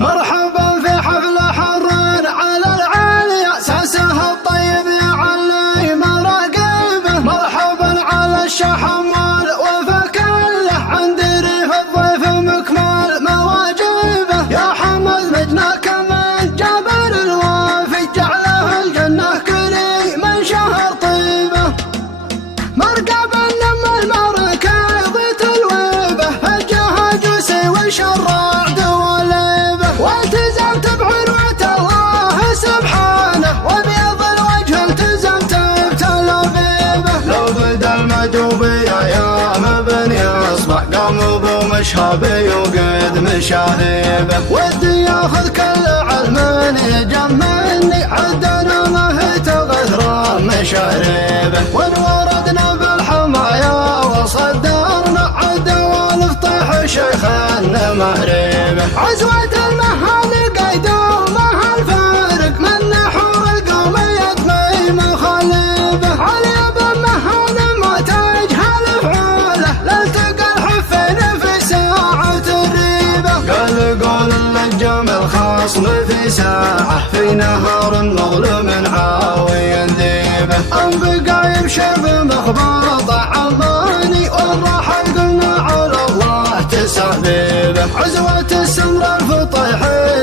مرحبا في حفل حر على العالي اساسها الطيب يعلي مراقبه. مرحبا على الشحمال وفكله عند ريف الضيف مكمل مواجبه. يا حمد مجناك من جبل الوافي جعله الجنه كريما شهر طيبه. مرقبا لما المركض تلويبه الجهاجوسي والشراع دواليبه. والتزمت بعروة الله سبحانه وبيض الوجه التزمت بتلابيبه. لو بدا المجوبي يا مبني اصبح قاموا بمشهبي وقد مشاريبه. ودي ياخذ كل علم يجمعني عدنا ما هي تغثر مشاريبه. وانوردنا بالحمايا وصدرنا عدوان فطيح شيخنا مهريبه. عزوة المهال قيدومها الفارق من نحور القومية ميمة خليبه. علي بن مهال ما تجهل فعوله لالتقى الحفين في ساعة الريبة. قول اللجم الخصم في ساعة في نهار مظلم عاوي ذيبه. أنبقى يمشي بمخبرط عماني والراحة قلنا على الله تسعذيبه. عزوة السمر الفطيح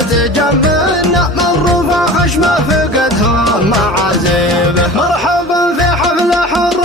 تجمعنا من رفع خشمه فقدهم معازيبه. مرحبا في حفل حر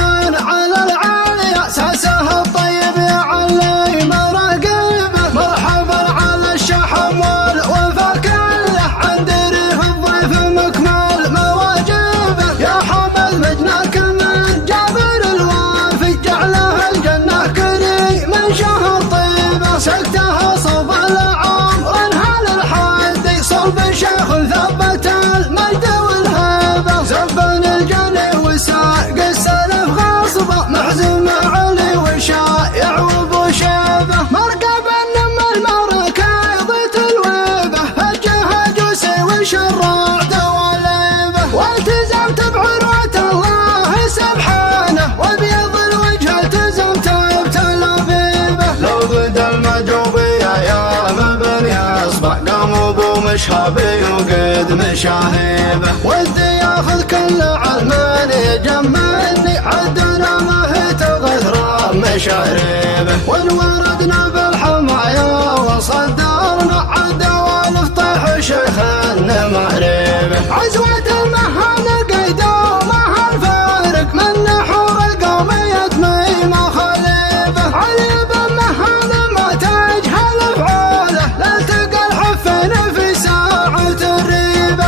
على العالي اساسها الطيب يعلي مراقبه. مرحبا على الشحمال وفكله عند ريف الضيف مكمل مواجبه. يا حمد مجناك من جبل الوافي جعله الجنه كريما شهر طيبه. سكتها صوب العمر انهال الحدي صلب شيخ ثبت المجد والهيبه. زبن الجني وساق السلف غصبه محزم علي وشايع وابو شيبه. مرقبا لما المركض تلويبه الجهاجوسي والشراع دواليبه. والتزمت بعروة الله سبحانه وبيض الوجه التزمت بتلابيبه. لو بدا المجوبي يا مبني اصبح قاموا بمشهبي وقد مشاهيبه. ودي ياخذ كل علم يجمعني عدنا ما هي تغثر مشاريبه. وانوردنا بالحمايا وصدرنا عدوان فطيح شيخنا مهريبه. عزوة المهال قيدومها الفارق من نحور القومية ميمة خليبه. علي بن مهال ما تجهل فعوله لالتقى الحفين في ساعة الريبة.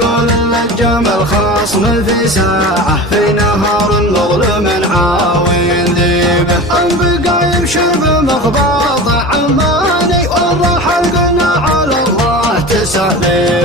قول اللجم الخصم في ساعة في نهار مظلم عاوي ذيبه. أنبقى يمشي بمخبط عماني والراحة قلنا على الله تسعذيبه.